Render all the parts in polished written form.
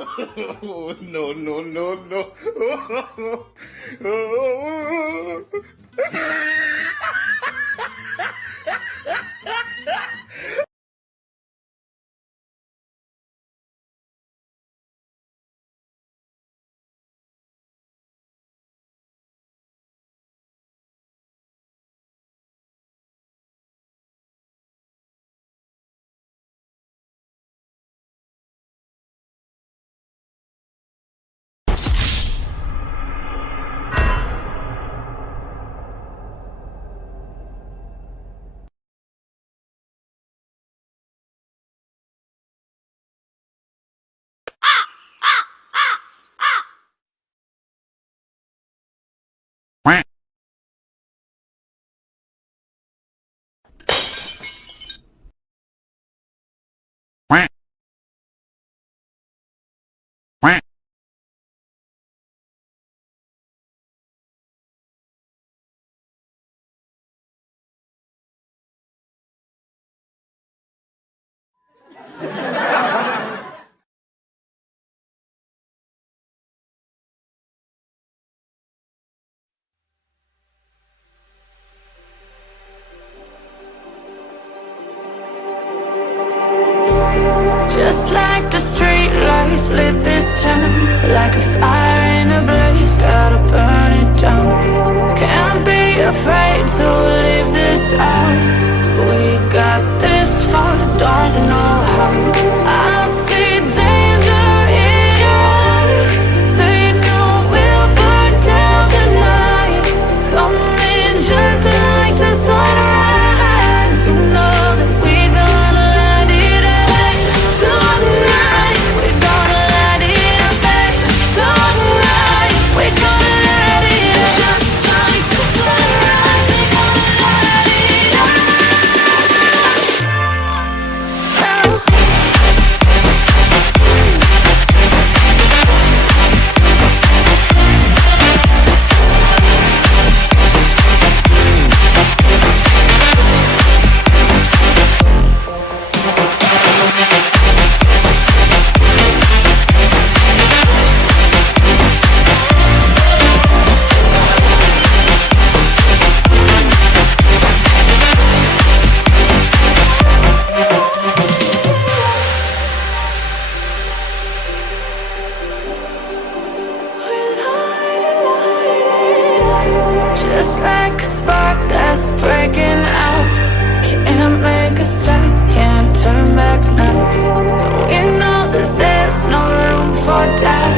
Oh, no, no, no, no. Just like the street lights lit this town, like a fire in a blaze, gotta burn it down. Can't be afraid to leave this out. We got this far, don't know how. I see danger in your eyes. They know we'll burn down the night. Coming just like the sunrise. You know that we gonna light it up tonight. We gonna light it up tonight. We gonna light it up just like the sunrise. We gonna light it up now. Just like a spark that's breaking out. Can't make a stop, can't turn back now. We know that there's no room for doubt.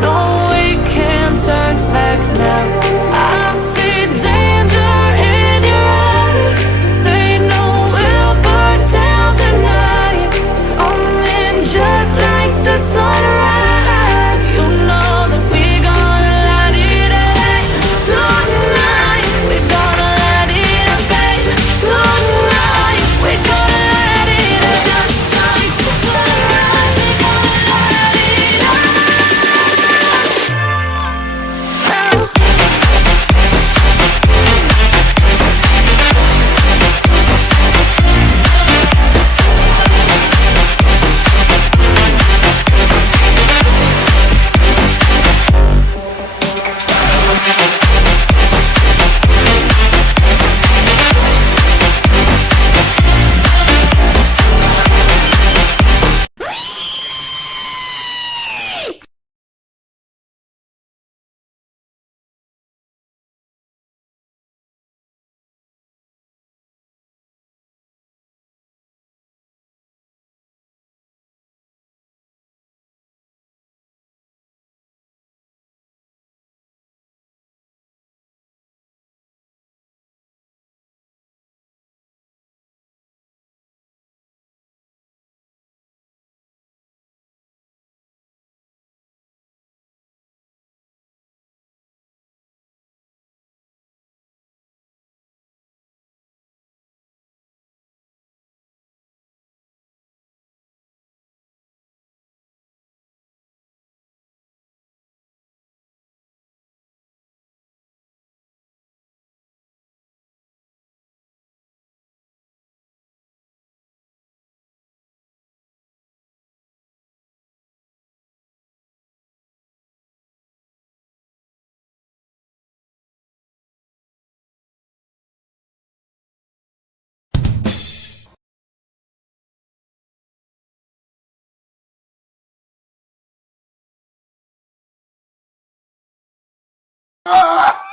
No, we can't turn back now. I see danger in your eyes. They know we'll burn down the night. Coming just like the sunrise. You know that we gonna light it up tonight. We gonna light it up tonight. We gonna light it up just like the sunrise. We gonna light it up. Ah!